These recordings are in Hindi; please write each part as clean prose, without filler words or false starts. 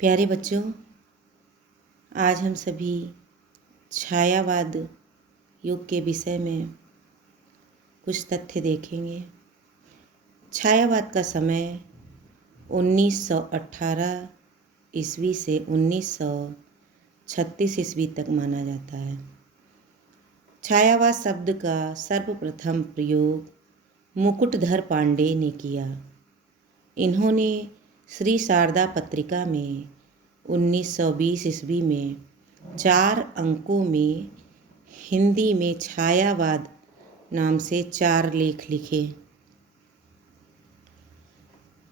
प्यारे बच्चों, आज हम सभी छायावाद युग के विषय में कुछ तथ्य देखेंगे। छायावाद का समय 1918 ईस्वी से 1936 ईस्वी तक माना जाता है। छायावाद शब्द का सर्वप्रथम प्रयोग मुकुटधर पांडे ने किया। इन्होंने श्री शारदा पत्रिका में 1920 ईस्वी में 4 अंकों में हिंदी में छायावाद नाम से 4 लेख लिखे।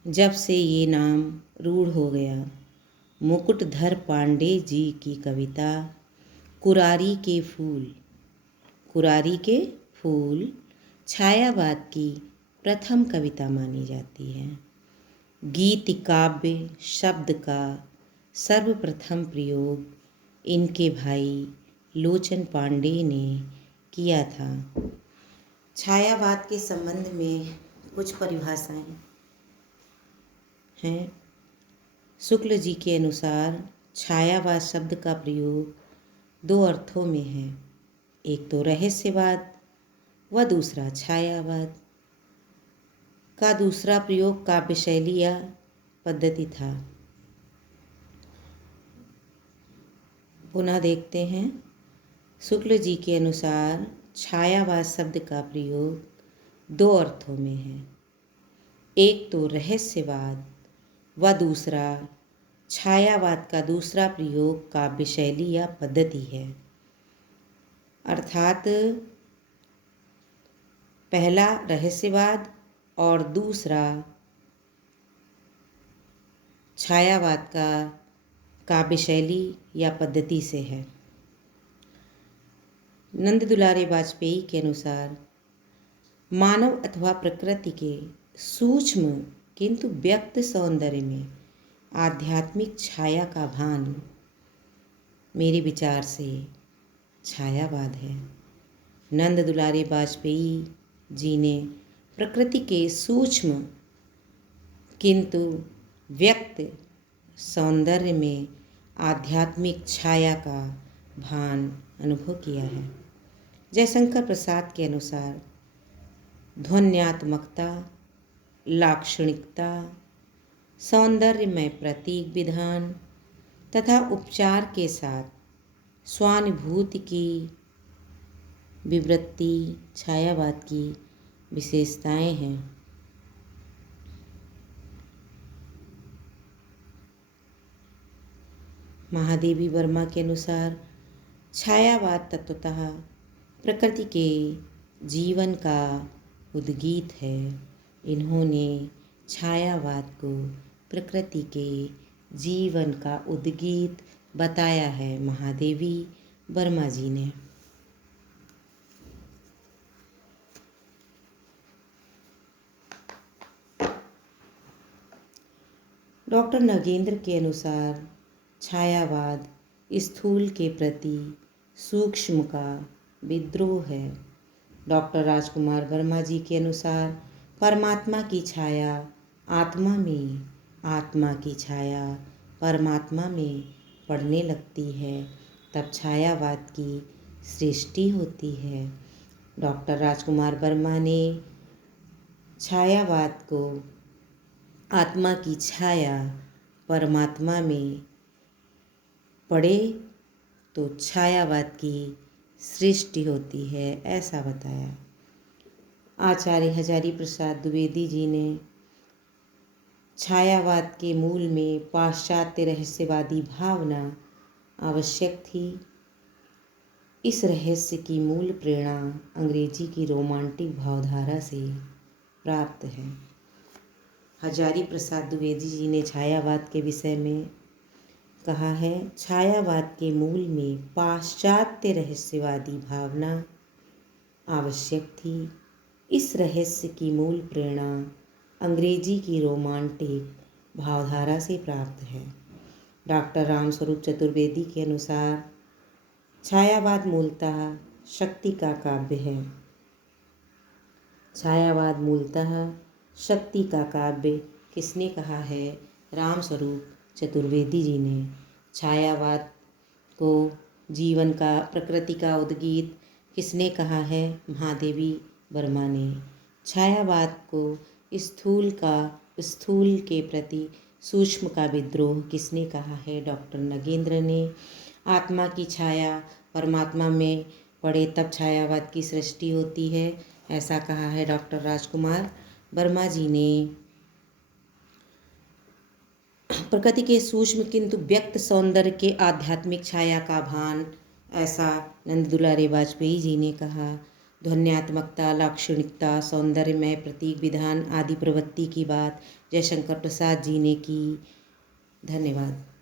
जब से ये नाम रूढ़ हो गया, मुकुटधर पांडे जी की कविता कुरारी के फूल छायावाद की प्रथम कविता मानी जाती है। गीत काव्य शब्द का सर्वप्रथम प्रयोग इनके भाई लोचन पांडे ने किया था। छायावाद के संबंध में कुछ परिभाषाएं हैं। शुक्ल जी के अनुसार छायावाद शब्द का प्रयोग 2 अर्थों में है, एक तो रहस्यवाद व दूसरा छायावाद। का दूसरा प्रयोग काव्य शैली या पद्धति था। पुनः देखते हैं। शुक्ल जी के अनुसार छायावाद शब्द का प्रयोग 2 अर्थों में है, एक तो रहस्यवाद व दूसरा छायावाद। का दूसरा प्रयोग काव्य शैली या पद्धति है, अर्थात पहला रहस्यवाद और दूसरा छायावाद का काव्य शैली या पद्धति से है। नंद दुलारे वाजपेयी के अनुसार मानव अथवा प्रकृति के सूक्ष्म किंतु व्यक्त सौंदर्य में आध्यात्मिक छाया का भान मेरे विचार से छायावाद है। नंद दुलारे वाजपेयी जी ने प्रकृति के सूक्ष्म किंतु व्यक्त सौंदर्य में आध्यात्मिक छाया का भान अनुभव किया है। जयशंकर प्रसाद के अनुसार ध्वन्यात्मकता, लाक्षणिकता, सौंदर्यमय प्रतीक विधान तथा उपचार के साथ स्वानुभूति की विवृत्ति छायावाद की विशेषताएं हैं। महादेवी वर्मा के अनुसार छायावाद तत्वतः प्रकृति के जीवन का उद्गीत है। इन्होंने छायावाद को प्रकृति के जीवन का उद्गीत बताया है, महादेवी वर्मा जी ने। डॉक्टर नगेंद्र के अनुसार छायावाद स्थूल के प्रति सूक्ष्म का विद्रोह है। डॉक्टर राजकुमार वर्मा जी के अनुसार परमात्मा की छाया आत्मा में, आत्मा की छाया परमात्मा में पड़ने लगती है, तब छायावाद की सृष्टि होती है। डॉक्टर राजकुमार वर्मा ने छायावाद को आत्मा की छाया परमात्मा में पड़े तो छायावाद की सृष्टि होती है, ऐसा बताया। आचार्य हजारी प्रसाद द्विवेदी जी ने छायावाद के मूल में पाश्चात्य रहस्यवादी भावना आवश्यक थी। इस रहस्य की मूल प्रेरणा अंग्रेजी की रोमांटिक भावधारा से प्राप्त है। हजारी प्रसाद द्विवेदी जी ने छायावाद के विषय में कहा है, छायावाद के मूल में पाश्चात्य रहस्यवादी भावना आवश्यक थी। इस रहस्य की मूल प्रेरणा अंग्रेजी की रोमांटिक भावधारा से प्राप्त है। डॉक्टर रामस्वरूप चतुर्वेदी के अनुसार छायावाद मूलतः शक्ति का काव्य है। छायावाद मूलतः शक्ति का काव्य किसने कहा है? रामस्वरूप चतुर्वेदी जी ने। छायावाद को जीवन का, प्रकृति का उद्गीत किसने कहा है? महादेवी वर्मा ने। छायावाद को स्थूल के प्रति सूक्ष्म का विद्रोह किसने कहा है? डॉक्टर नगेंद्र ने। आत्मा की छाया परमात्मा में पड़े तब छायावाद की सृष्टि होती है, ऐसा कहा है डॉक्टर राजकुमार वर्मा जी ने। प्रकृति के सूक्ष्म किंतु व्यक्त सौंदर्य के आध्यात्मिक छाया का भान, ऐसा नंद दुलारे वाजपेयी जी ने कहा। ध्वन्यात्मकता, लाक्षणिकता, सौंदर्यमय प्रतीक विधान आदि प्रवृत्ति की बात जयशंकर प्रसाद जी ने की। धन्यवाद।